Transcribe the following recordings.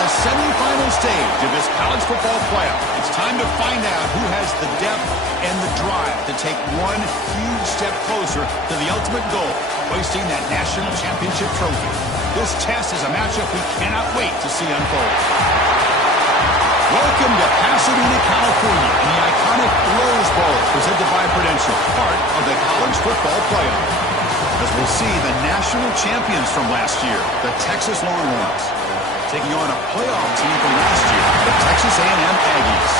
the semifinal stage of this college football playoff. It's time to find out who has the depth and the drive to take one huge step closer to the ultimate goal, hoisting that national championship trophy. This test is a matchup we cannot wait to see unfold. Welcome to Pasadena, California, in the iconic Rose Bowl, presented by Prudential, part of the college football playoff. As we'll see the national champions from last year, the Texas Longhorns, taking on a playoff team from last year, the Texas A&M Aggies.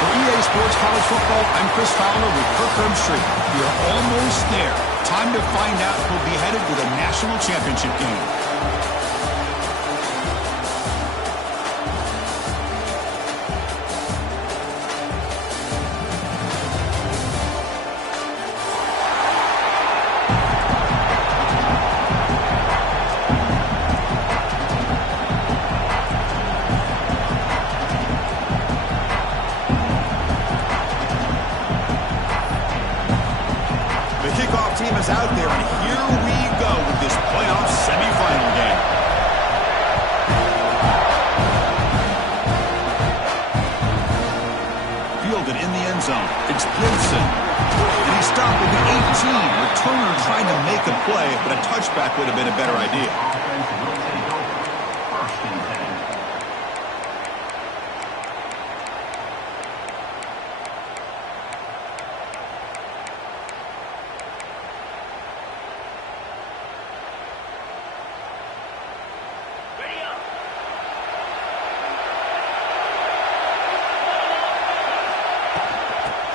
For EA Sports College Football, I'm Chris Fowler with Kirk Herbstreit. We are almost there. Time to find out who'll be headed to the national championship game. Team is out there, and here we go with this playoff semifinal game. Fielded in the end zone. It's Gibson. And he stopped with the 18. Returner trying to make a play, but a touchback would have been a better idea.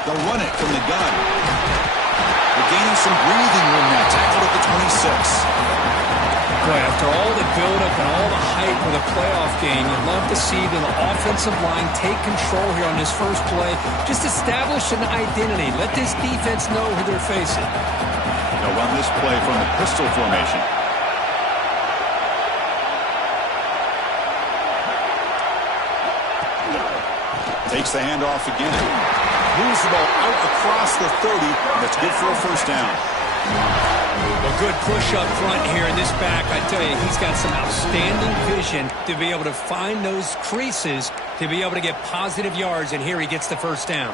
They'll run it from the gun. They're gaining some breathing room now. Tackled at the 26. Boy, after all the buildup and all the hype of the playoff game, you'd love to see the offensive line take control here on this first play. Just establish an identity. Let this defense know who they're facing. They'll run this play from the pistol formation. Takes the handoff again. Moves the ball out across the 30, and it's good for a first down. A good push up front here in this back. I tell you, he's got some outstanding vision to be able to find those creases, to be able to get positive yards, and here he gets the first down.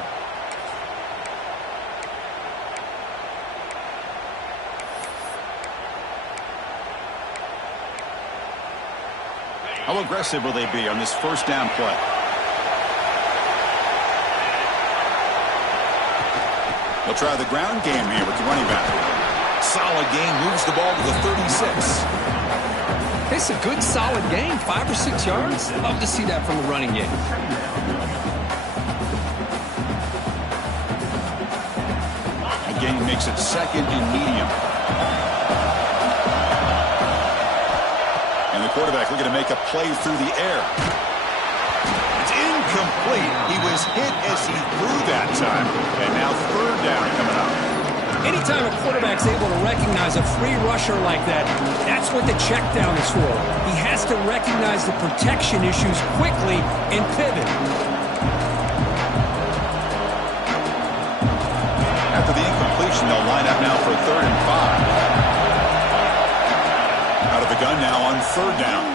How aggressive will they be on this first down play? They'll try the ground game here with the running back. Solid game, moves the ball to the 36. It's a good, solid game, 5 or 6 yards. Love to see that from the running game. The game makes it second and medium. And the quarterback looking to make a play through the air. Incomplete. He was hit as he threw that time. And now third down coming up. Anytime a quarterback's able to recognize a free rusher like that, that's what the check down is for. He has to recognize the protection issues quickly and pivot. After the incompletion, they'll line up now for 3rd and 5. Out of the gun now on 3rd down.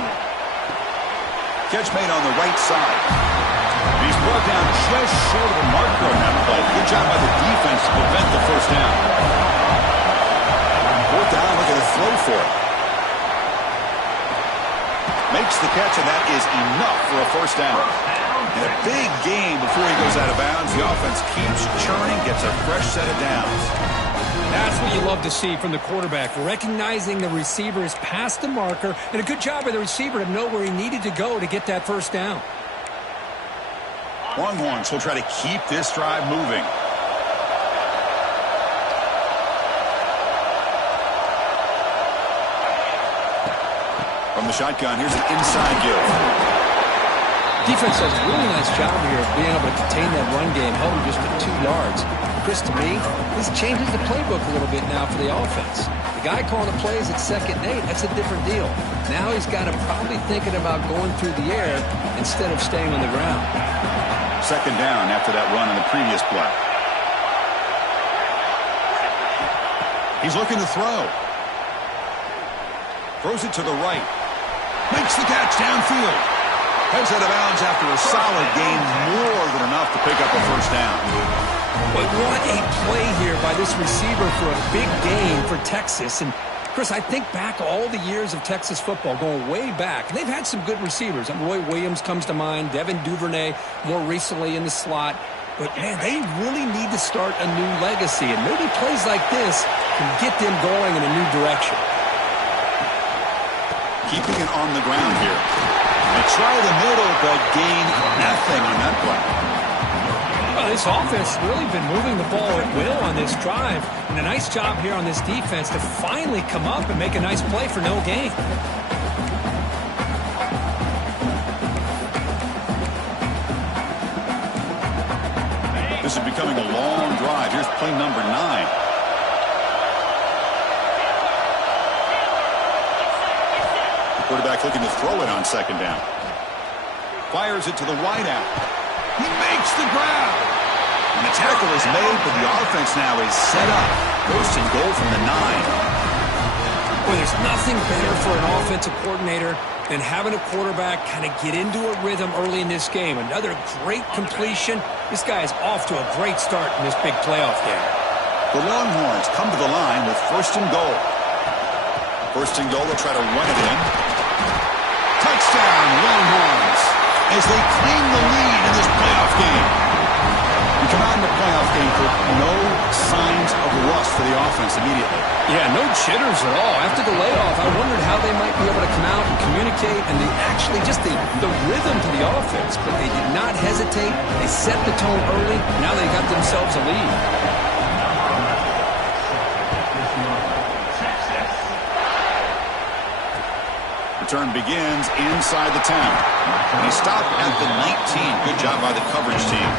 Catch made on the right side. He's brought down just short of the marker on that play. Good job by the defense to prevent the first down. 4th down, look at the throw for it. Makes the catch, and that is enough for a first down. And a big game before he goes out of bounds. The offense keeps churning, gets a fresh set of downs. That's what you love to see from the quarterback, recognizing the receiver is past the marker, and a good job by the receiver to know where he needed to go to get that first down. Longhorns will try to keep this drive moving. From the shotgun, here's an inside give. Defense does a really nice job here of being able to contain that run game, held him just to 2 yards. Chris, to me, this changes the playbook a little bit now for the offense. The guy calling the plays at 2nd and 8, that's a different deal. Now he's got to probably thinking about going through the air instead of staying on the ground. 2nd down after that run in the previous play. He's looking to throw. Throws it to the right. Makes the catch downfield. Heads out of bounds after a solid gain, more than enough to pick up a first down. But what a play here by this receiver for a big gain for Texas. And Chris, I think back all the years of Texas football, going way back, and they've had some good receivers. Roy Williams comes to mind, Devin Duvernay more recently in the slot. But, man, they really need to start a new legacy, and maybe plays like this can get them going in a new direction. Keeping it on the ground here. They try the middle, but gain nothing on that play. Well, this offense has really been moving the ball at will on this drive. And a nice job here on this defense to finally come up and make a nice play for no gain. This is becoming a long drive. Here's play number 9. The quarterback looking to throw it on second down. Fires it to the wideout. He makes the grab. And the tackle is made, but the offense now is set up. First and goal from the 9. Well, there's nothing better for an offensive coordinator than having a quarterback kind of get into a rhythm early in this game. Another great completion. This guy is off to a great start in this big playoff game. The Longhorns come to the line with first and goal. First and goal, they'll try to run it in. Touchdown, Longhorns, as they claim the lead in this playoff game. We come out in the playoff game for no signs of rust for the offense immediately. Yeah, no jitters at all. After the layoff, I wondered how they might be able to come out and communicate and actually just the rhythm to the offense. But they did not hesitate. They set the tone early. Now they got themselves a lead. Return begins inside the 10. And he stopped at the 19. Good job by the coverage team.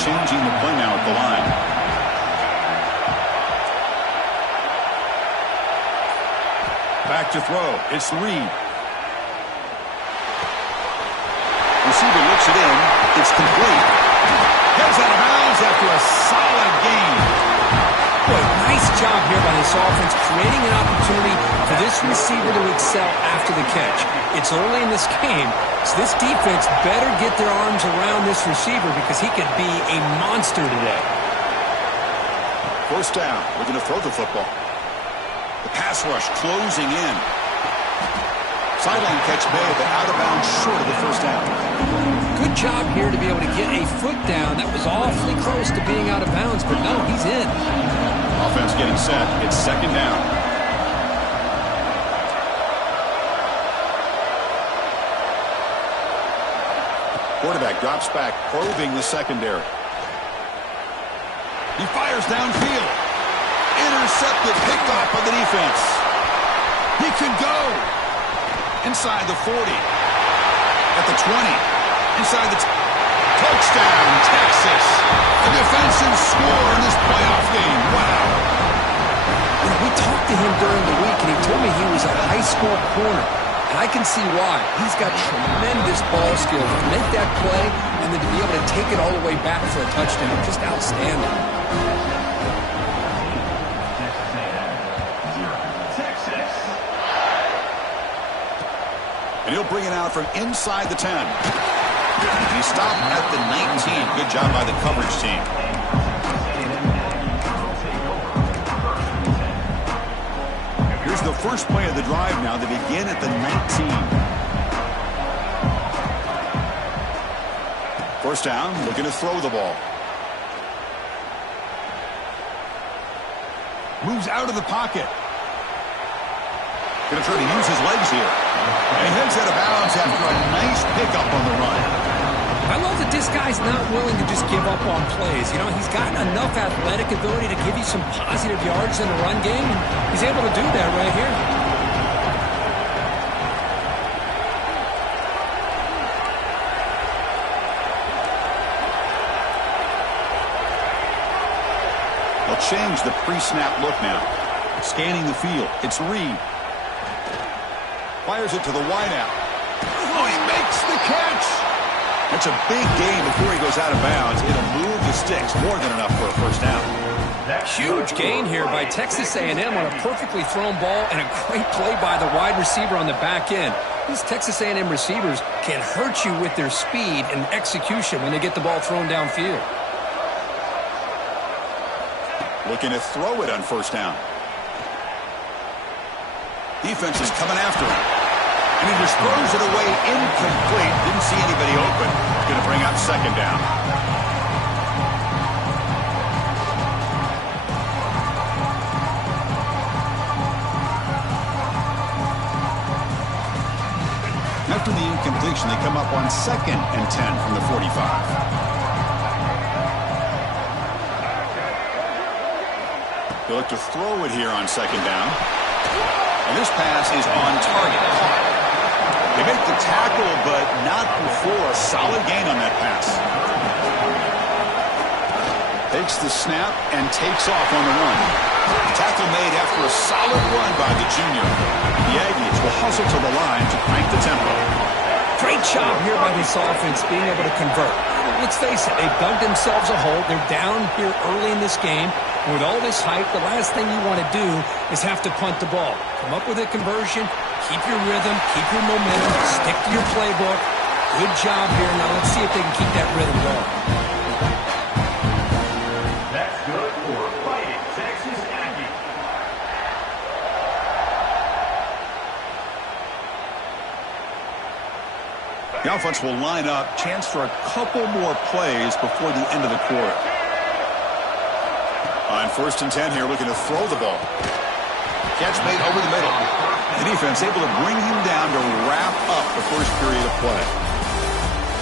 Changing the play now at the line. Back to throw. It's Reed. Receiver looks it in. It's complete. Heads out of bounds after a solid gain. Boy, nice job here by this offense, creating an opportunity for this receiver to excel after the catch. It's early in this game, so this defense better get their arms around this receiver because he could be a monster today. First down. Looking to throw the football. The pass rush closing in. Sideline catch made, but out of bounds short of the first down. Good job here to be able to get a foot down. That was awfully close to being out of bounds, but no, he's in. Offense getting set. It's second down. Quarterback drops back, probing the secondary. He fires downfield. Intercepted, picked off by the defense. He can go. Inside the 40. At the 20. Inside the... Touchdown, Texas. A defensive score in this playoff game. Wow. You know, we talked to him during the week, and he told me he was a high school corner. And I can see why. He's got tremendous ball skills to make that play and then to be able to take it all the way back for a touchdown. Just outstanding. And he'll bring it out from inside the 10. And he stopped at the 19. Good job by the coverage team. Here's the first play of the drive now. They begin at the 19. First down, looking to throw the ball. Moves out of the pocket. Going to try to use his legs here. And heads out of bounds after a nice pickup on the run. I love that this guy's not willing to just give up on plays. You know, he's got enough athletic ability to give you some positive yards in the run game, and he's able to do that right here. They'll They'll change the pre-snap look now. Scanning the field. It's Reed. Fires it to the wideout. Oh, he makes the catch. That's a big gain before he goes out of bounds. It'll move the sticks. More than enough for a first down. Huge gain here by Texas A&M on a perfectly thrown ball and a great play by the wide receiver on the back end. These Texas A&M receivers can hurt you with their speed and execution when they get the ball thrown downfield. Looking to throw it on first down. Defense is coming after him. And he just throws it away incomplete. Didn't see anybody open. Going to bring out second down. After the incompletion, they come up on 2nd and 10 from the 45. They look to throw it here on second down. And this pass is on target. They make the tackle, but not before a solid gain on that pass. Takes the snap and takes off on the run. Tackle made after a solid run by the junior. The Aggies will hustle to the line to crank the tempo. Great job here by this offense being able to convert. Let's face it, they've dug themselves a hole. They're down here early in this game. And with all this hype, the last thing you want to do is have to punt the ball. Come up with a conversion, keep your rhythm, keep your momentum, stick to your playbook. Good job here. Now let's see if they can keep that rhythm going. That's good for Fighting Texas Aggies. The offense will line up. Chance for a couple more plays before the end of the quarter. On 1st and 10 here, looking to throw the ball. Catch made over the middle. The defense able to bring him down to wrap up the first period of play.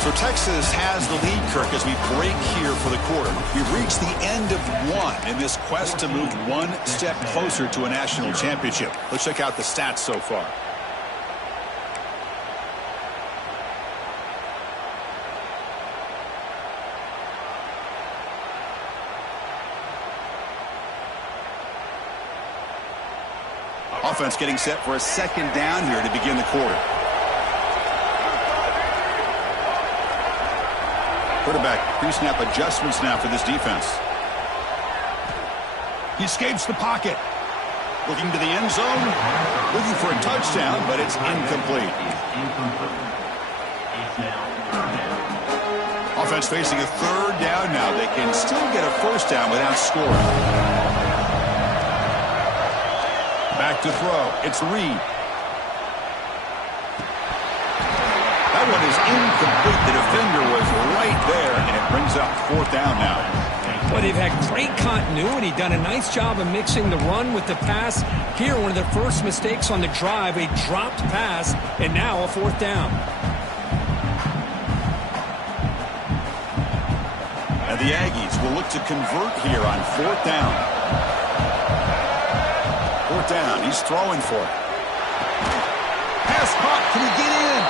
So Texas has the lead, Kirk, as we break here for the quarter. We've reached the end of one in this quest to move one step closer to a national championship. Let's check out the stats so far. Offense getting set for a second down here to begin the quarter. Quarterback pre-snap adjustments now for this defense. He escapes the pocket. Looking to the end zone. Looking for a touchdown, but it's incomplete. Offense facing a third down now. They can still get a first down without scoring. Back to throw. It's Reed. That one is incomplete. The defender was right there, and it brings up 4th down now. But they've had great continuity, done a nice job of mixing the run with the pass. Here, one of their first mistakes on the drive, a dropped pass, and now a 4th down. And the Aggies will look to convert here on 4th down. 4th down, he's throwing for it. Pass caught, can he get in?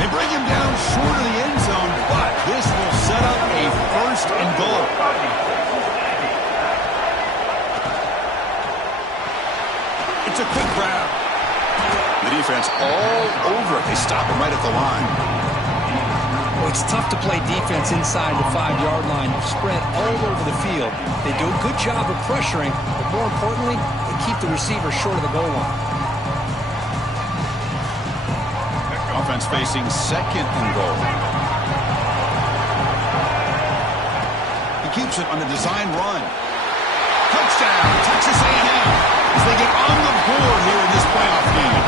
They bring him down short of the end zone, but this will set up a 1st and goal. It's a quick grab. The defense all over it. They stop him right at the line. Well, it's tough to play defense inside the 5-yard line, spread all over the field. They do a good job of pressuring, but more importantly, they keep the receiver short of the goal line. Offense facing 2nd and goal. He keeps it on a design run. Touchdown, Texas A&M, as they get on the board here in this playoff game.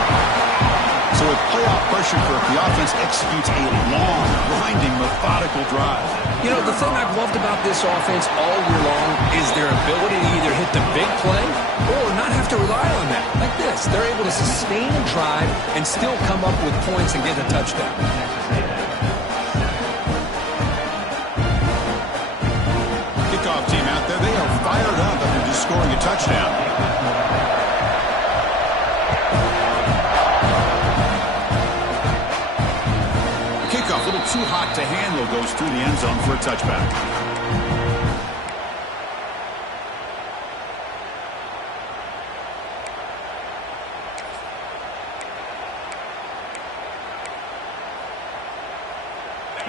So with playoff pressure, Kirk, the offense executes a long, grinding, methodical drive. You know, the thing I've loved about this offense all year long is their ability to either hit the big play or not have to rely on that. Like this, they're able to sustain a drive and still come up with points and get a touchdown. Kickoff team out there, they are fired up after just scoring a touchdown. A little too hot to handle, goes through the end zone for a touchback.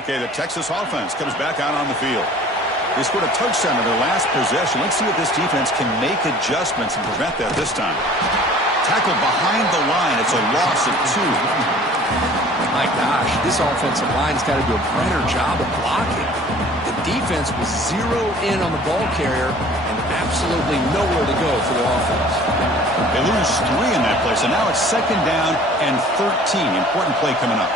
Okay, the Texas offense comes back out on the field. They scored a touchdown in their last possession. Let's see if this defense can make adjustments and prevent that this time. Tackled behind the line. It's a loss of 2. My gosh, this offensive line's got to do a better job of blocking. The defense was zero in on the ball carrier and absolutely nowhere to go for the offense. They lose 3 in that play, so now it's 2nd down and 13. Important play coming up.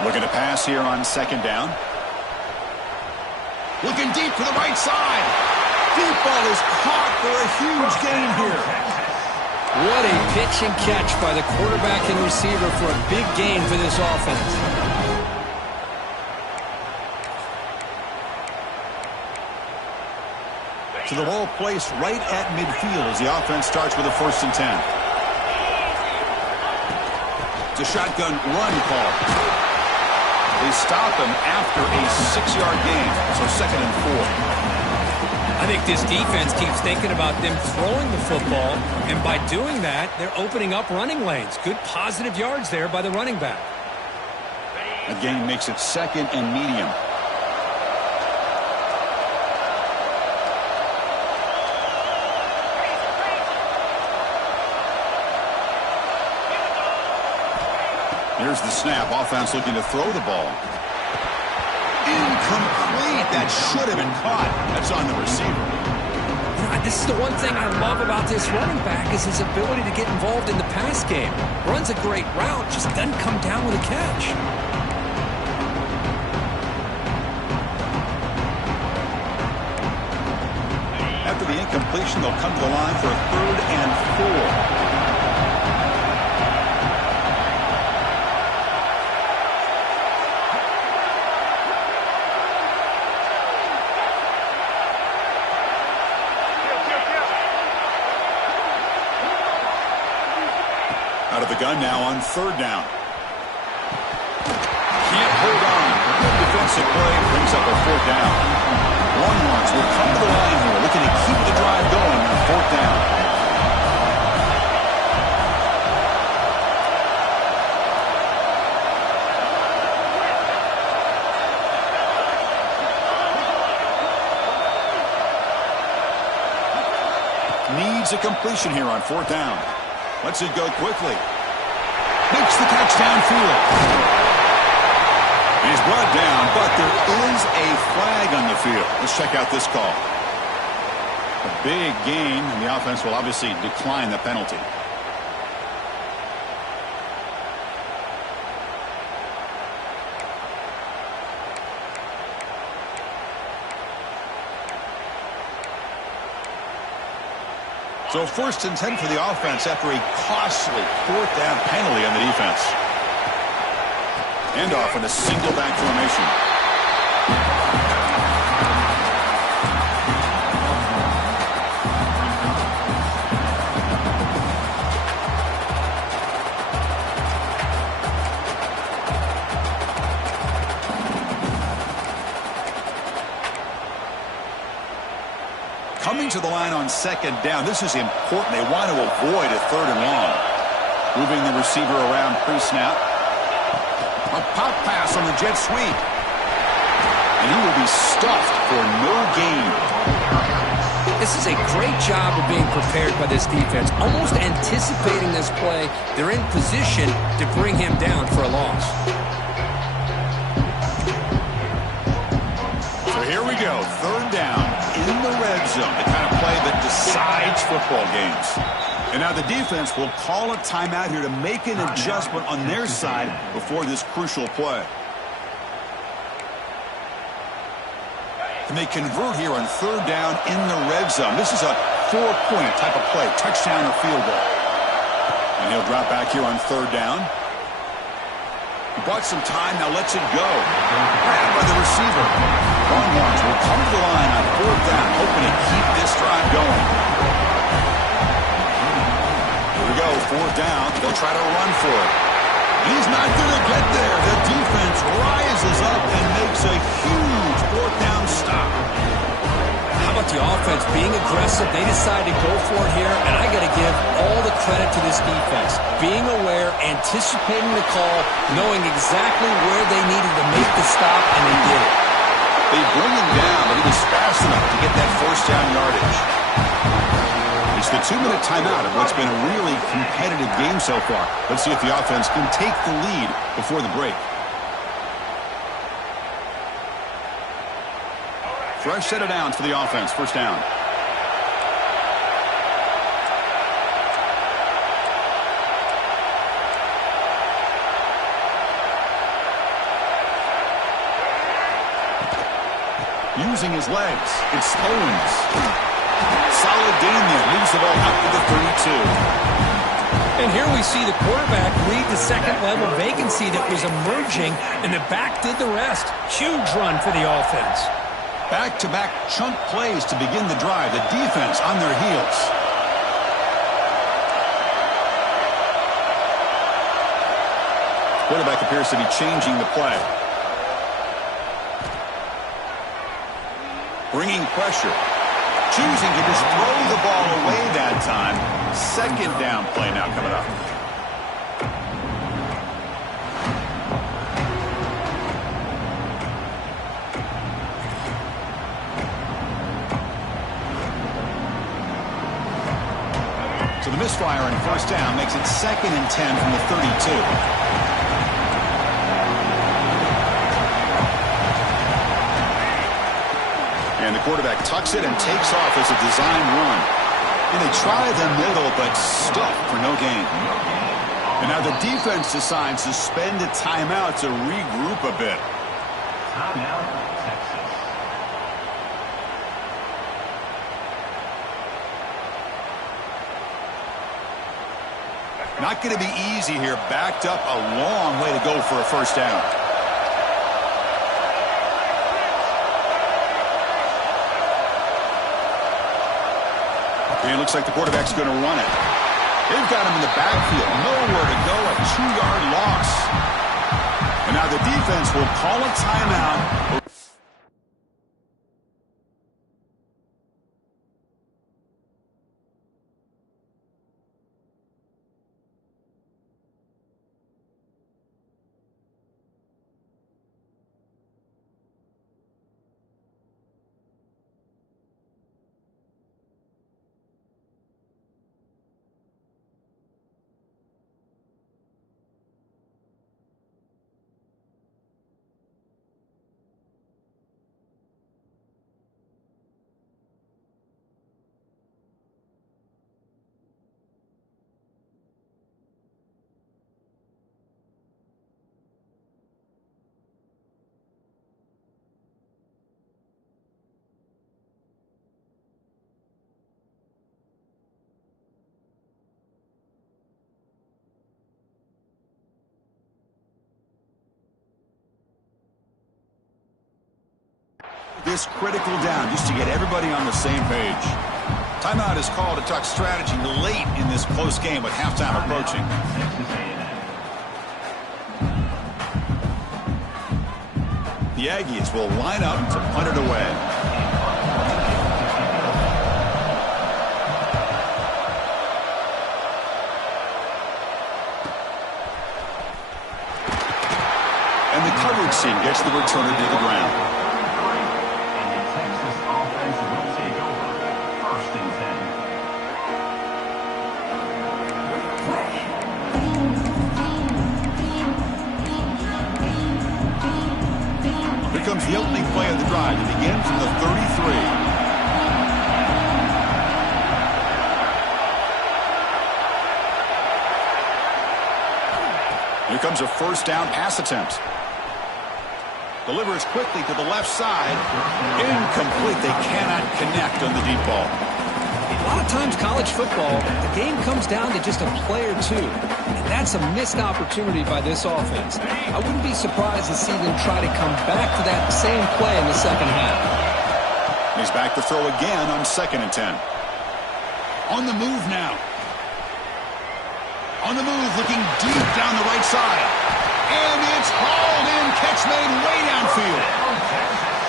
Looking to pass here on 2nd down. Looking deep to the right side. Deep ball is caught for a huge gain here. What a pitch and catch by the quarterback and receiver for a big gain for this offense. So the ball placed right at midfield as the offense starts with a 1st and 10. It's a shotgun run call. They stop him after a 6-yard gain, so 2nd and 4. I think this defense keeps thinking about them throwing the football, and by doing that, they're opening up running lanes. Good positive yards there by the running back. That gain makes it 2nd and medium. Here's the snap. Offense looking to throw the ball. Incomplete. That should have been caught. That's on the receiver. This is the one thing I love about this running back is his ability to get involved in the pass game. Runs a great route, just doesn't come down with a catch. After the incompletion, they'll come to the line for a 3rd and 4. Out of the gun now on 3rd down. Can't hold on. Good defensive play brings up a 4th down. Longhorns will come to the line here, looking to keep the drive going on 4th down. Needs a completion here on 4th down. Lets it go quickly. Makes the catch downfield. He's brought down, but there is a flag on the field. Let's check out this call. A big gain, and the offense will obviously decline the penalty. So 1st and 10 for the offense after a costly 4th down penalty on the defense. And off in a single back formation. Coming to the line on 2nd down. This is important. They want to avoid a 3rd and long. Moving the receiver around pre-snap. A pop pass on the jet sweep. And he will be stuffed for no gain. This is a great job of being prepared by this defense. Almost anticipating this play. They're in position to bring him down for a loss. So here we go. 3rd down in the red zone. The kind of play that decides football games. And now the defense will call a timeout here to make an adjustment on their side before this crucial play. And they convert here on 3rd down in the red zone. This is a 4-point type of play, touchdown or field goal. And he'll drop back here on 3rd down. He bought some time, now lets it go. Grabbed by the receiver. Longhorns will come to the line on 4th down, hoping to keep this drive going. Here we go, 4th down. They'll try to run for it. He's not going to get there. The defense rises up and makes a huge 4th down stop. How about the offense being aggressive? They decided to go for it here, and I got to give all the credit to this defense. Being aware, anticipating the call, knowing exactly where they needed to make the stop, and they did it. They bring him down, but he was fast enough to get that first down yardage. It's the 2-minute timeout of what's been a really competitive game so far. Let's see if the offense can take the lead before the break. Fresh set of downs for the offense. First down. Using his legs. It's Owens. Solid gain there. Moves the ball up to the 32. And here we see the quarterback read the second-level vacancy that was emerging, and the back did the rest. Huge run for the offense. Back-to-back chunk plays to begin the drive. The defense on their heels. Quarterback appears to be changing the play. Bringing pressure. Choosing to just throw the ball away that time. Second down play now coming up. So the misfire on first down makes it 2nd and 10 from the 32. And the quarterback tucks it and takes off as a design run. And they try the middle, but stuffed for no gain. And now the defense decides to spend a timeout to regroup a bit. Timeout, Texas. Not going to be easy here. Backed up a long way to go for a first down. And it looks like the quarterback's going to run it. They've got him in the backfield. Nowhere to go. A 2-yard loss. And now the defense will call a timeout. This critical down just to get everybody on the same page. Timeout is called to talk strategy late in this close game with halftime approaching. The Aggies will line up to punt it away. And the coverage team gets the returner to the ground. Here comes the opening play of the drive to begin from the 33. Here comes a first down pass attempt. Delivers quickly to the left side. Incomplete. They cannot connect on the deep ball. A lot of times college football, the game comes down to just a play or two. And that's a missed opportunity by this offense. I wouldn't be surprised to see them try to come back to that same play in the second half. He's back to throw again on 2nd and 10. On the move now. On the move, looking deep down the right side. And it's hauled in, catch made way downfield.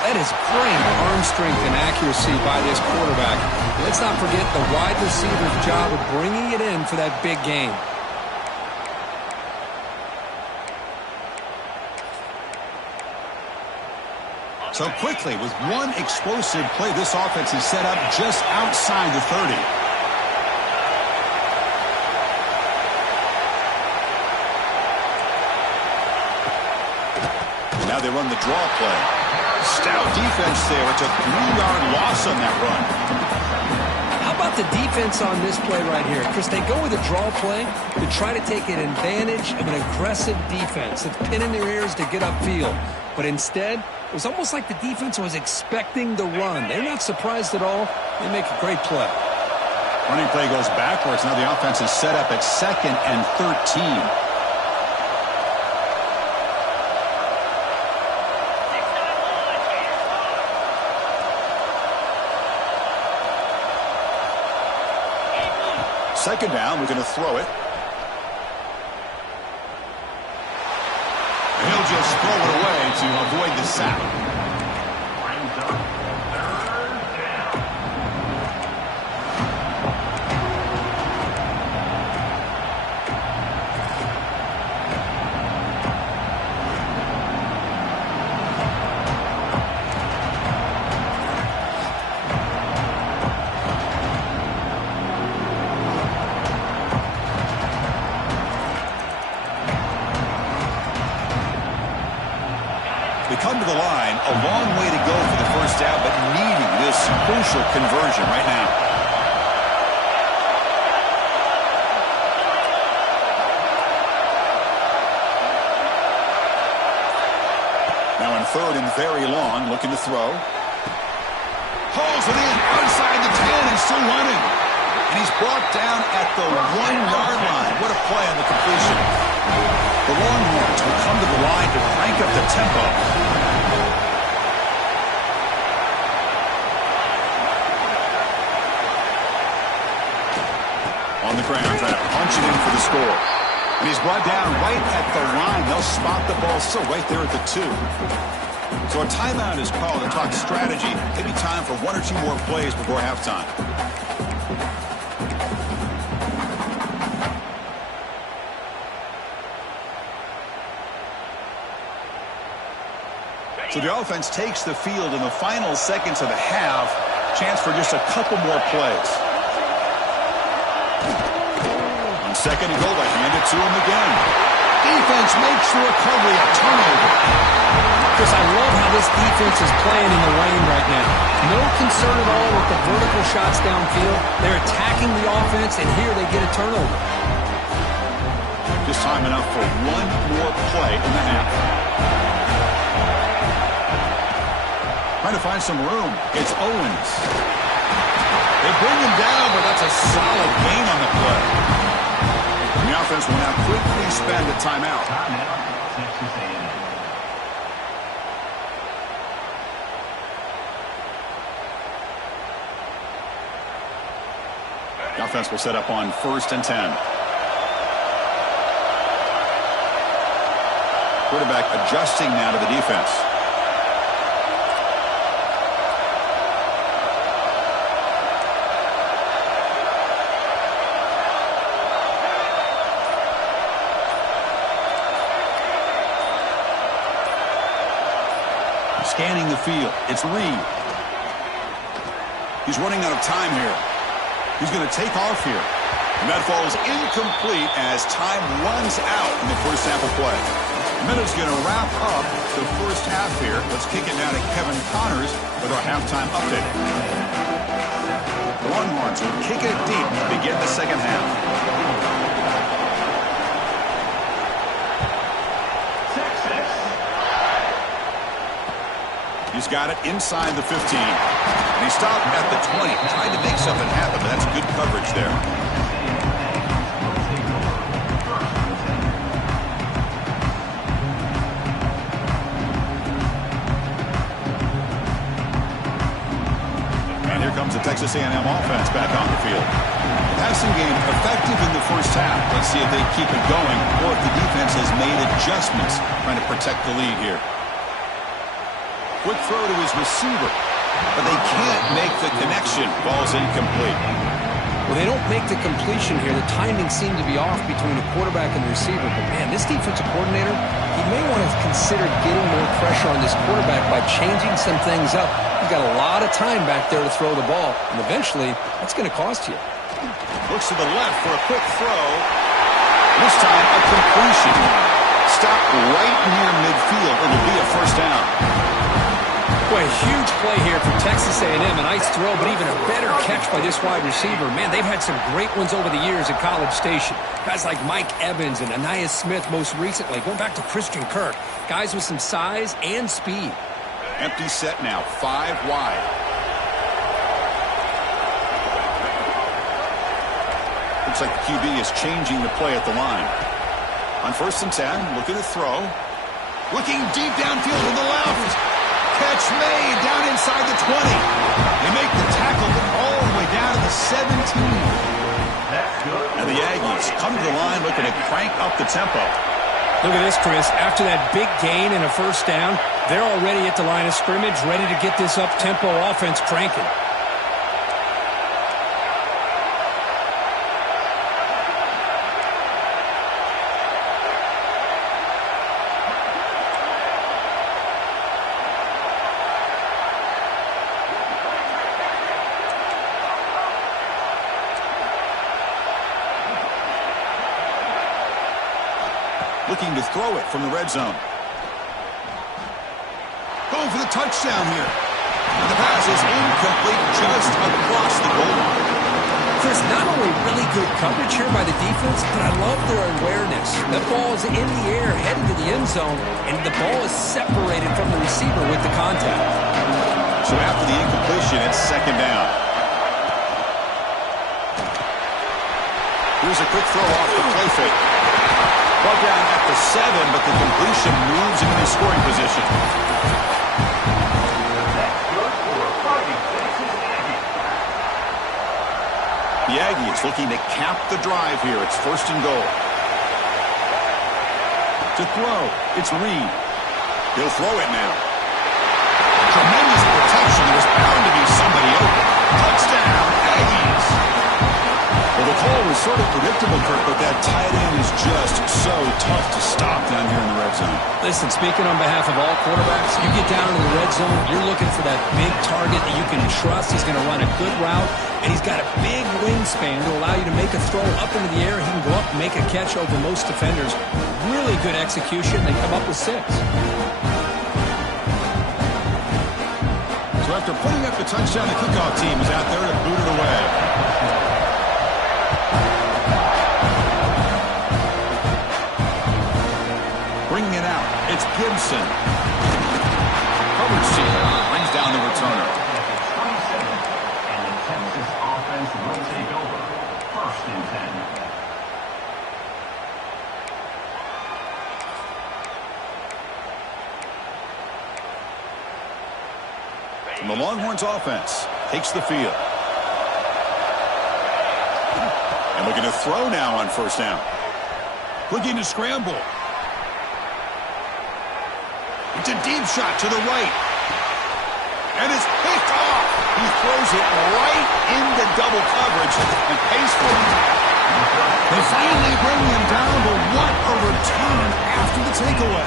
That is great arm strength and accuracy by this quarterback. Let's not forget the wide receiver's job of bringing it in for that big game. So quickly, with one explosive play, this offense is set up just outside the 30. Now they run the draw play. Stout defense there. It's a 3-yard loss on that run. How about the defense on this play right here? Chris, they go with a draw play to try to take an advantage of an aggressive defense that's pinning their ears to get upfield. But instead, it was almost like the defense was expecting the run. They're not surprised at all. They make a great play. Running play goes backwards. Now the offense is set up at 2nd and 13. Second down, we're going to throw it. And he'll just throw it away to avoid the sack. Brings up 3rd down. They come to the line, a long way to go for the first down, but needing this crucial conversion right now. Now in 3rd and very long, looking to throw. Hauls it in outside the 10 and still running. And he's brought down at the 1-yard line. What a play on the completion. The Longhorns will come to the line to crank up the tempo. On the ground, trying to punch it in for the score. And he's brought down right at the line. They'll spot the ball still right there at the 2. So a timeout is called to talk strategy. Maybe time for 1 or 2 more plays before halftime. So the offense takes the field in the final seconds of the half. Chance for just a couple more plays. On 2nd and goal, I hand it to him again. Defense makes the recovery, a turnover. Chris, I love how this defense is playing in the rain right now. No concern at all with the vertical shots downfield. They're attacking the offense, and here they get a turnover. Just time enough for 1 more play in the half. Trying to find some room. It's Owens. They bring him down, but that's a solid gain on the play. And the offense will now quickly spend a timeout. Texas A&M. The offense will set up on 1st and 10. Quarterback adjusting now to the defense. Scanning the field. It's Reed. He's running out of time here. He's going to take off here. And that falls incomplete as time runs out in the first half of play. Minute's going to wrap up the first half here. Let's kick it now to Kevin Connors with our halftime update. The Longhorns will kick it deep to begin the second half. He's got it inside the 15. And he stopped at the 20, trying to make something happen, but that's good coverage there. And here comes the Texas A&M offense back on the field. Passing game effective in the first half. Let's see if they keep it going or if the defense has made adjustments trying to protect the lead here. Quick throw to his receiver. But they can't make the connection. Ball's incomplete. Well, they don't make the completion here. The timing seemed to be off between the quarterback and the receiver. But, man, this defensive coordinator, he may want to consider getting more pressure on this quarterback by changing some things up. He's got a lot of time back there to throw the ball. And eventually, that's going to cost you. Looks to the left for a quick throw. This time, a completion. Stopped right near midfield. It'll be a first down. Boy, a huge play here for Texas A&M. A nice throw, but even a better catch by this wide receiver. Man, they've had some great ones over the years at College Station. Guys like Mike Evans and Anais Smith most recently. Going back to Christian Kirk. Guys with some size and speed. Empty set now, 5 wide. Looks like the QB is changing the play at the line. On 1st and 10, looking to throw. Looking deep downfield to the left. Catch made down inside the 20. They make the tackle all the way down to the 17. And the Aggies come to the line looking to crank up the tempo. Look at this, Chris. After that big gain and a first down, they're already at the line of scrimmage, ready to get this up-tempo offense cranking. Looking to throw it from the red zone. Going for the touchdown here. And the pass is incomplete just across the goal line. Chris, not only really good coverage here by the defense, but I love their awareness. That ball is in the air, heading to the end zone, and the ball is separated from the receiver with the contact. So after the incompletion, it's 2nd down. Here's a quick throw off the play fake. Ball down at the 7, but the completion moves him into scoring position. The Aggies looking to cap the drive here. It's 1st and goal. To throw, it's Reed. He'll throw it now. Tremendous protection. There was bound to be somebody open. Touchdown, Aggies. Well, the call was sort of predictable, Kirk, but that tight end is just so tough to stop down here in the red zone. Listen, speaking on behalf of all quarterbacks, you get down in the red zone, you're looking for that big target that you can trust. He's going to run a good route, and he's got a big wingspan to allow you to make a throw up into the air. He can go up and make a catch over most defenders. Really good execution. They come up with 6. So after putting up the touchdown, the kickoff team is out there to boot it away. Bringing it out, it's Gibson. Coverage team brings down the returner. 27, and the Texas offense will take over. 1st and 10. And the Longhorns offense takes the field. And looking to throw now on 1st down. Looking to scramble. It's a deep shot to the right. And it's picked off. He throws it right into double coverage and pays for it. They finally bring him down, but what a return after the takeaway.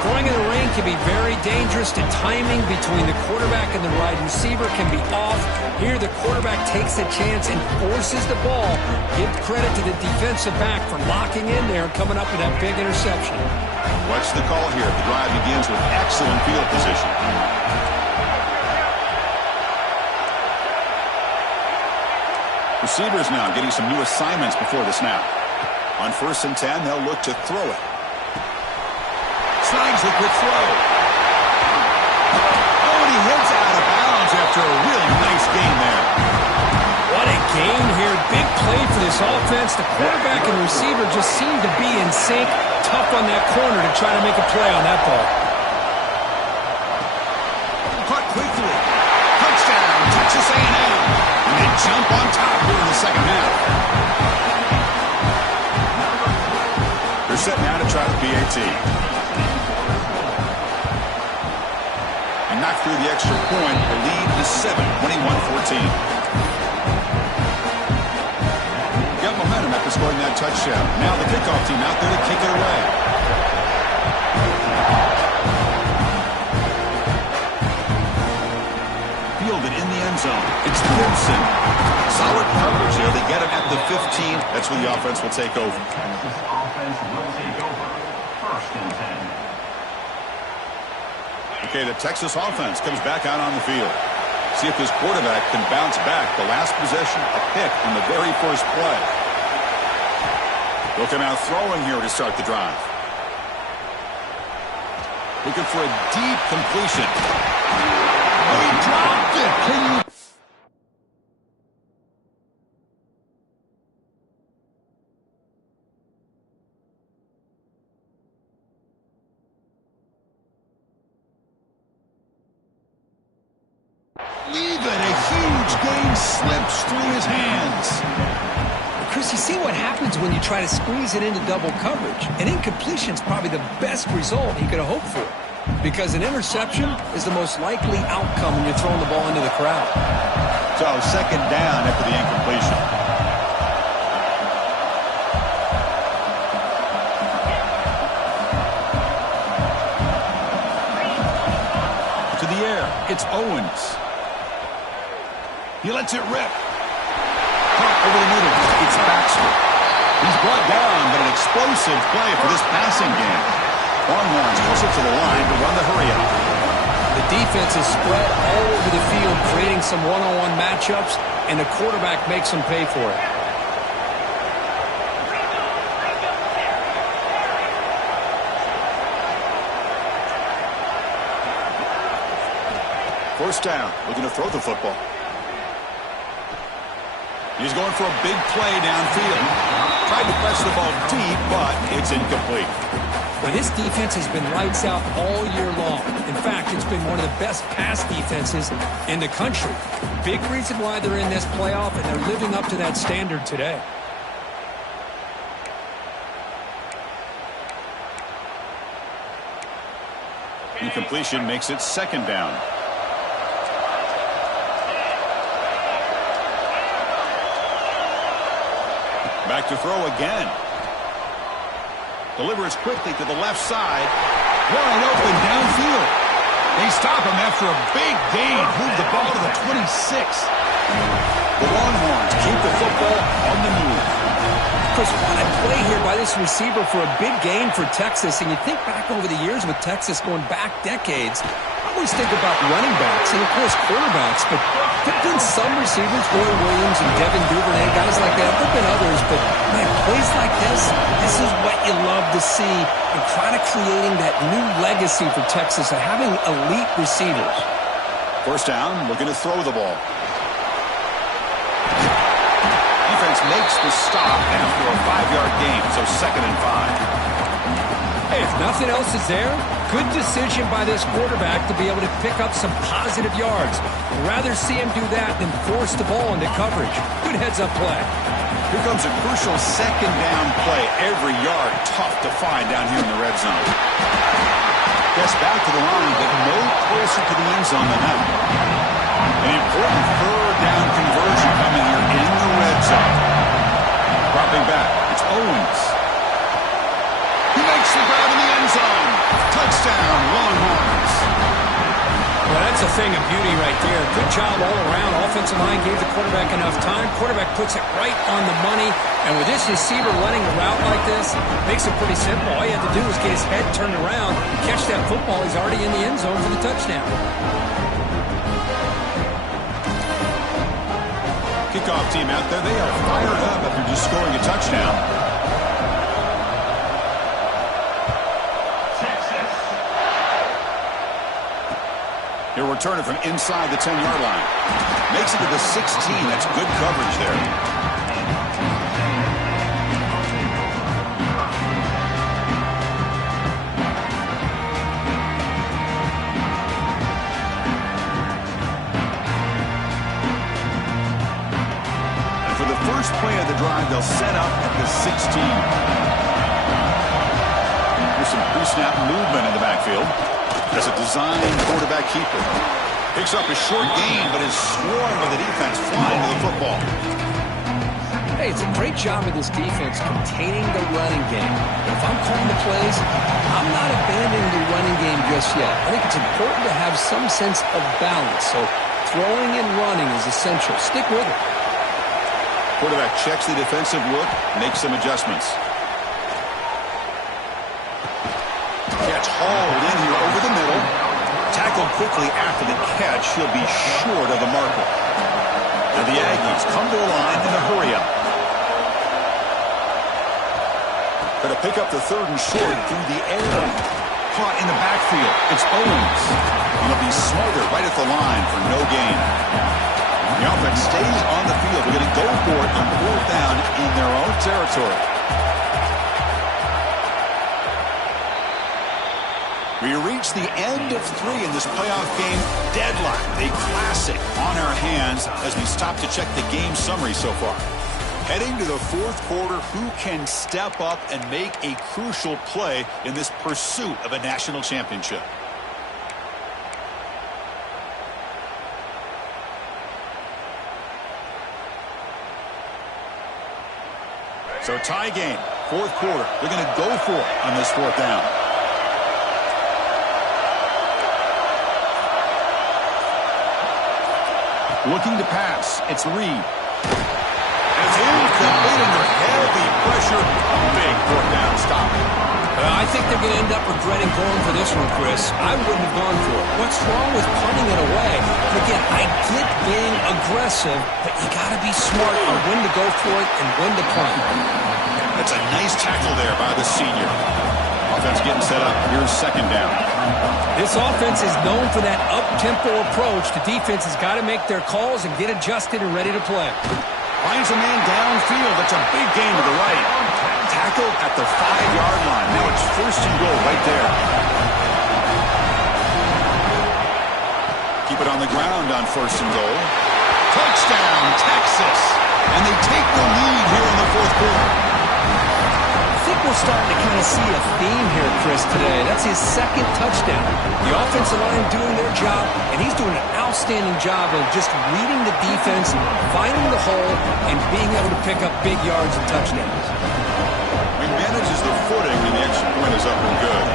Throwing in the rain can be very dangerous. The timing between the quarterback and the wide receiver can be off. Here, the quarterback takes a chance and forces the ball. Give credit to the defensive back for locking in there and coming up with that big interception. Watch the call here. The drive begins with excellent field position. Receivers now getting some new assignments before the snap. On 1st and 10, they'll look to throw it. Snags a quick throw. Oh, and he hits out of bounds after a really nice game there. What a game here. Big play for this offense. The quarterback and receiver just seem to be in sync. Tough on that corner to try to make a play on that ball. Caught quickly. Touchdown, Texas A&M. And they jump on top here in the 2nd half. They're set now to try the PAT. knock through the extra point. The lead is 7, 21-14. Got momentum after scoring that touchdown. Now the kickoff team out there to kick it away. Fielded in the end zone. It's Gibson. Solid coverage there. They get him at the 15. That's where the offense will take over. Texas offense will take over. First and 10. Okay, the Texas offense comes back out on the field. See if this quarterback can bounce back. The last possession, a pick on the very first play. They'll come out throwing here to start the drive. Looking for a deep completion. Oh, he dropped it. Can you... Leave it. A huge gain slips through his hands. Chris, you see what happens when you try to squeeze it into double coverage. An incompletion is probably the best result he could have hoped for, because an interception is the most likely outcome when you're throwing the ball into the crowd. So second down after the incompletion. To the air. It's Owens. He lets it rip. Caught over the middle. It's Baxter. He's brought down, but an explosive play for this passing game. Longhorns closer to the line to run the hurry up. The defense is spread all over the field, creating some one-on-one matchups, and the quarterback makes them pay for it. First down, looking to throw the football. He's going for a big play downfield. Tried to press the ball deep, but it's incomplete. Well, this defense has been lights out all year long. In fact, it's been one of the best pass defenses in the country. Big reason why they're in this playoff, and they're living up to that standard today. Incompletion makes it second down. Back to throw again. Delivers quickly to the left side. Wide open downfield. They stop him after a big gain. Move the ball to the 26. The Longhorns keep the football on the move. Chris, what a play here by this receiver for a big gain for Texas. And you think back over the years with Texas going back decades, I always think about running backs and, of course, quarterbacks. But there have been some receivers, Roy Williams and Devin Duvernay, guys like that. There have been others. But, man, plays like this is what you love to see. And kind of creating that new legacy for Texas of having elite receivers. First down, looking to throw the ball. Defense makes the stop after a 5-yard gain, so 2nd and 5. Hey, if nothing else is there, good decision by this quarterback to be able to pick up some positive yards. Rather see him do that than force the ball into coverage. Good heads-up play. Here comes a crucial second down play. Every yard tough to find down here in the red zone. Gets back to the line, but no closer to the end zone than that. An important third down conversion coming here in the red zone. Dropping back, it's Owens. He makes the grab in the end zone. Touchdown, Longhorns. Well, that's a thing of beauty right there. Good job all around. Offensive line gave the quarterback enough time. Quarterback puts it right on the money. And with this receiver running a route like this, makes it pretty simple. All you have to do is get his head turned around, catch that football. He's already in the end zone for the touchdown. Kickoff team out there, they are fired up after just scoring a touchdown. He'll return it from inside the 10-yard line. Makes it to the 16. That's good coverage there. First play of the drive, they'll set up at the 16. There's some pre-snap movement in the backfield. As a design quarterback keeper. Picks up a short gain, but is swarmed by the defense flying to the football. Hey, it's a great job of this defense containing the running game. But if I'm calling the plays, I'm not abandoning the running game just yet. I think it's important to have some sense of balance. So throwing and running is essential. Stick with it. Quarterback checks the defensive look, makes some adjustments. Catch hauled in here over the middle. Tackled quickly after the catch. He'll be short of the marker. Now the Aggies come to the line in a hurry-up. Going to pick up the 3rd and short through the air. Caught in the backfield. It's Owens. He'll be smothered right at the line for no gain. The offense stays on the field. They're going to go for it on 4th down in their own territory. We reach the end of 3 in this playoff game. Deadlock, a classic on our hands as we stop to check the game summary so far. Heading to the 4th quarter, who can step up and make a crucial play in this pursuit of a national championship? So tie game, 4th quarter. They're going to go for it on this 4th down. Looking to pass. It's Reed. And it's incomplete under heavy pressure. A big 4th down stop. I think they're going to end up regretting going for this one, Chris. I wouldn't have gone for it. What's wrong with punting it away? But again, I get being aggressive, but you got to be smart on when to go for it and when to punt. That's a nice tackle there by the senior. Offense getting set up. Here's 2nd down. This offense is known for that up-tempo approach. The defense has got to make their calls and get adjusted and ready to play. Finds a man downfield. That's a big gain to the right. Tackled at the 5-yard line. Now it's 1st and goal right there. Keep it on the ground on 1st and goal. Touchdown, Texas. And they take the lead here in the 4th quarter. I think we're starting to kind of see a theme here, Chris, today. That's his 2nd touchdown. The offensive line doing their job, and he's doing an outstanding job of just reading the defense, finding the hole, and being able to pick up big yards and touchdowns. He manages the footing, and the extra point is up and good.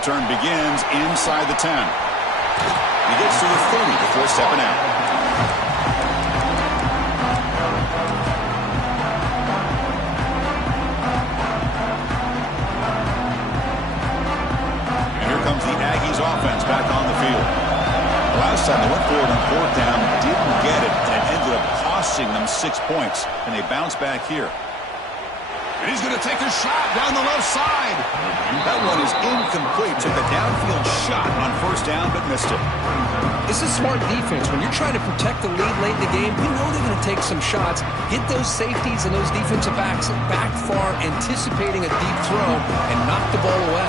Return begins inside the 10. He gets to the 30 before stepping out. And here comes the Aggies offense back on the field. Last time they went forward on 4th down, didn't get it, and it ended up costing them 6 points. And they bounce back here. And he's going to take a shot down the left side. That one is incomplete. Took a downfield shot on 1st down, but missed it. This is smart defense. When you're trying to protect the lead late in the game, you know they're going to take some shots, get those safeties and those defensive backs back far, anticipating a deep throw, and knock the ball away.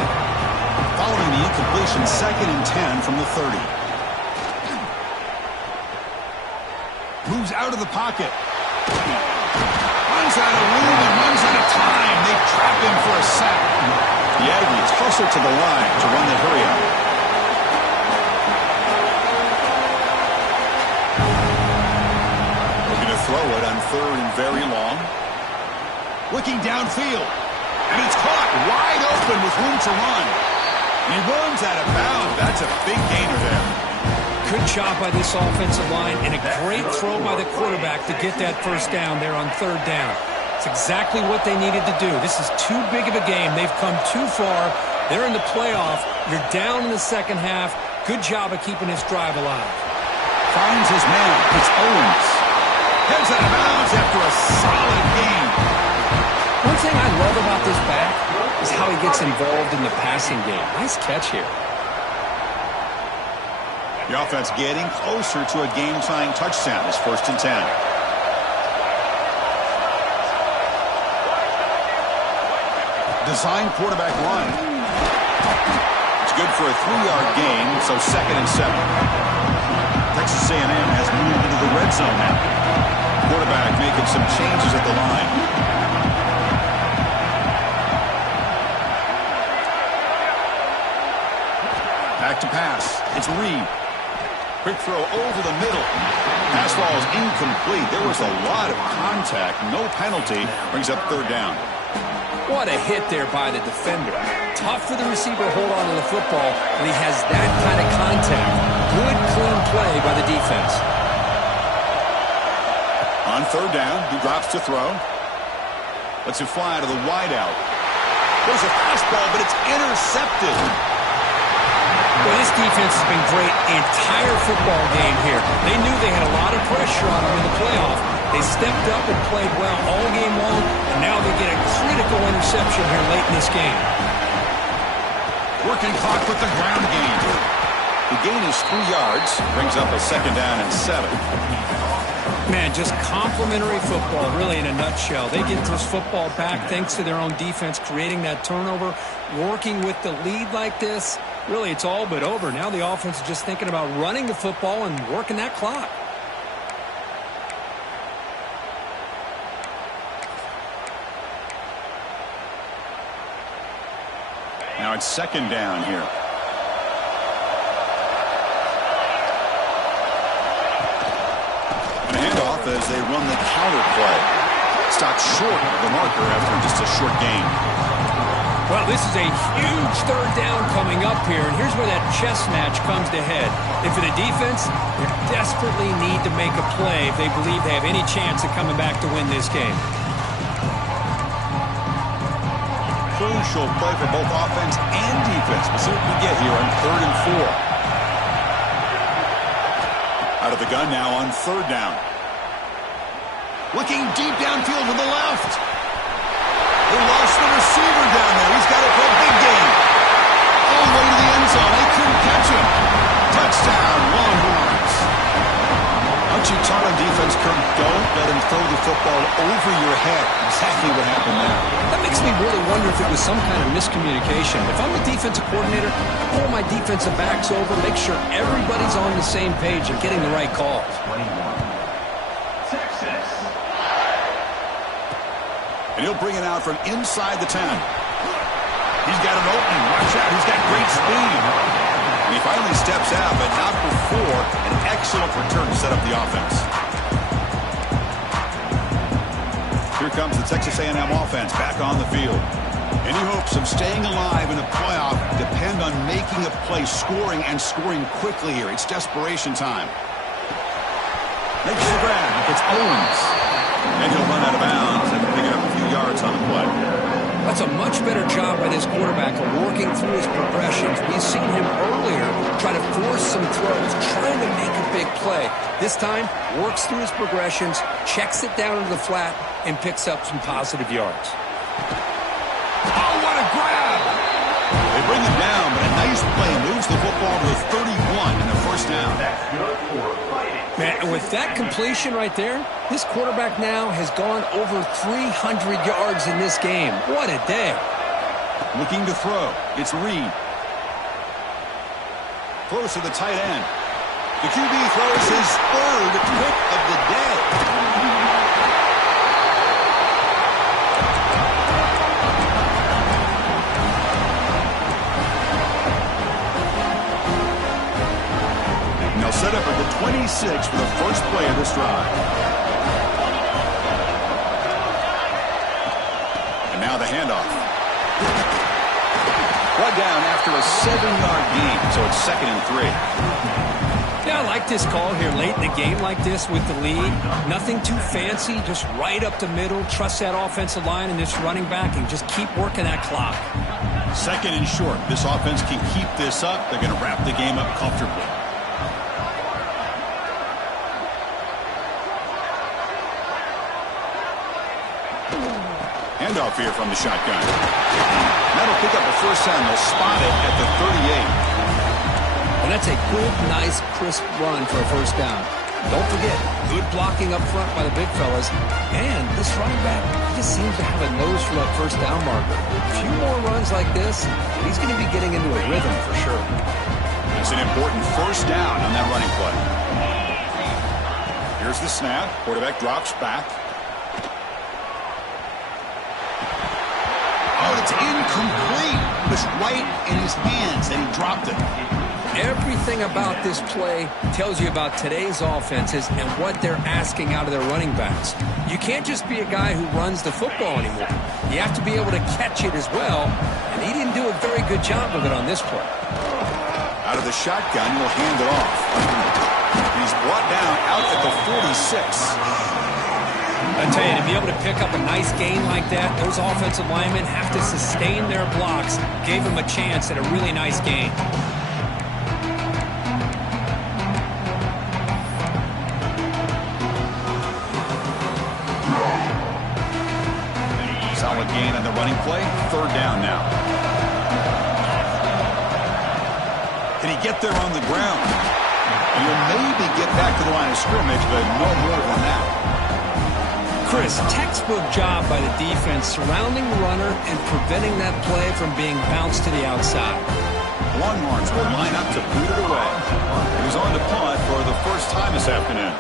Following the incompletion, 2nd and 10 from the 30. Moves out of the pocket. Runs out of room and runs out of time. They trap him for a sack. The Aggies hustle to the line to run the hurry-up. Looking to throw it on 3rd and very long. Looking downfield. And it's caught wide open with room to run. And he runs out of bounds. That's a big gainer there. Good job by this offensive line and a great throw by the quarterback to get that 1st down there on 3rd down. It's exactly what they needed to do. This is too big of a game. They've come too far. They're in the playoff. You're down in the 2nd half. Good job of keeping this drive alive. Finds his man. It's Owens. Heads out of bounds after a solid game. One thing I love about this back is how he gets involved in the passing game. Nice catch here. The offense getting closer to a game-tying touchdown. It's 1st and 10. Design quarterback run. It's good for a 3-yard gain, so 2nd and 7. Texas A&M has moved into the red zone now. Quarterback making some changes at the line. to pass. It's Reed. Quick throw over the middle. Pass ball is incomplete. There was a lot of contact. No penalty. Brings up third down. What a hit there by the defender. Tough for the receiver to hold on to the football when he has that kind of contact. Good, clean play by the defense. On third down, he drops to throw. Lets it fly to the wideout. There's a fastball, but it's intercepted. Well, this defense has been great the entire football game here. They knew they had a lot of pressure on them in the playoff. They stepped up and played well all game long, and now they get a critical interception here late in this game. Working clock with the ground game. The gain is 3 yards. Brings up a second down and 7. Man, just complimentary football, really, in a nutshell. They get this football back thanks to their own defense, creating that turnover, working with the lead like this. Really, it's all but over. Now the offense is just thinking about running the football and working that clock. Now it's second down here. And a handoff as they run the counter play. Stopped short of the marker after just a short gain. Well, this is a huge third down coming up here, and here's where that chess match comes to head. And for the defense, they desperately need to make a play if they believe they have any chance of coming back to win this game. Crucial play for both offense and defense. We'll see what we get here on 3rd and 4. Out of the gun now on third down. Looking deep downfield to the left. They lost the receiver down there. He's got it for a big gain. All the way to the end zone. They couldn't catch him. Touchdown, Longhorns. Aren't you taught on defense, Kirk? Don't let him throw the football over your head. Exactly what happened there. That makes me really wonder if it was some kind of miscommunication. If I'm the defensive coordinator, I pull my defensive backs over, make sure everybody's on the same page and getting the right calls. 21. Texas. And he'll bring it out from inside the 10. He's got an opening. Watch out. He's got great speed. And he finally steps out, but not before an excellent return to set up the offense. Here comes the Texas A&M offense back on the field. Any hopes of staying alive in a playoff depend on making a play, scoring, and scoring quickly here. It's desperation time. Makes the grab. It's Owens. And he'll run out of bounds and pick up a few yards on the play. That's a much better job by this quarterback of working through his progressions. We've seen him earlier try to force some throws, trying to make a big play. This time, works through his progressions, checks it down into the flat, and picks up some positive yards. Oh, what a grab! They bring it down, but a nice play moves the football to the 31 and a first down. That's good for fighting. Man, and with that completion right there, this quarterback now has gone over 300 yards in this game. What a day. Looking to throw. It's Reed. Close to the tight end. The QB throws his 3rd pick of the day. Set up at the 26 for the first play of this drive. And now the handoff. Brought down after a 7-yard gain, so it's 2nd and 3. Yeah, I like this call here late in the game like this with the lead. Nothing too fancy, just right up the middle. Trust that offensive line and this running back and just keep working that clock. 2nd and short. This offense can keep this up. They're going to wrap the game up comfortably. Handoff here from the shotgun. That'll pick up a first down. They'll spot it at the 38. And that's a good, nice, crisp run for a first down. Don't forget, good blocking up front by the big fellas. And this running back, he just seems to have a nose for that first down marker. A few more runs like this, he's going to be getting into a rhythm for sure. It's an important first down on that running play. Here's the snap. Quarterback drops back. Oh, it's incomplete. It was right in his hands, and he dropped it. Everything about this play tells you about today's offenses and what they're asking out of their running backs. You can't just be a guy who runs the football anymore. You have to be able to catch it as well, and he didn't do a very good job of it on this play. Out of the shotgun, he'll hand it off. He's brought down out at the 46. I tell you, to be able to pick up a nice gain like that, those offensive linemen have to sustain their blocks. Gave him a chance at a really nice gain. Solid gain on the running play. Third down now. Can he get there on the ground? He'll maybe get back to the line of scrimmage, but no more than that. Chris, textbook job by the defense surrounding the runner and preventing that play from being bounced to the outside. Longhorns will line up to boot it away. He was on to punt for the first time this afternoon.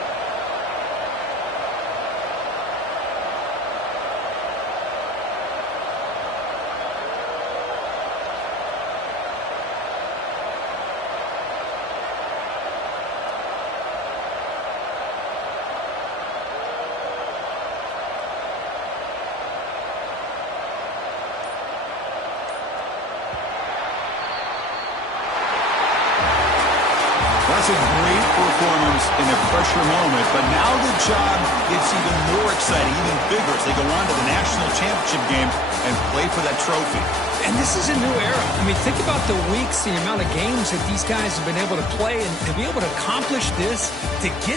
That's a great performance in a pressure moment, but now the job gets even more exciting, even bigger as they go on to the national championship game and play for that trophy. And this is a new era. I mean, think about the weeks, the amount of games that these guys have been able to play, and to be able to accomplish this, to get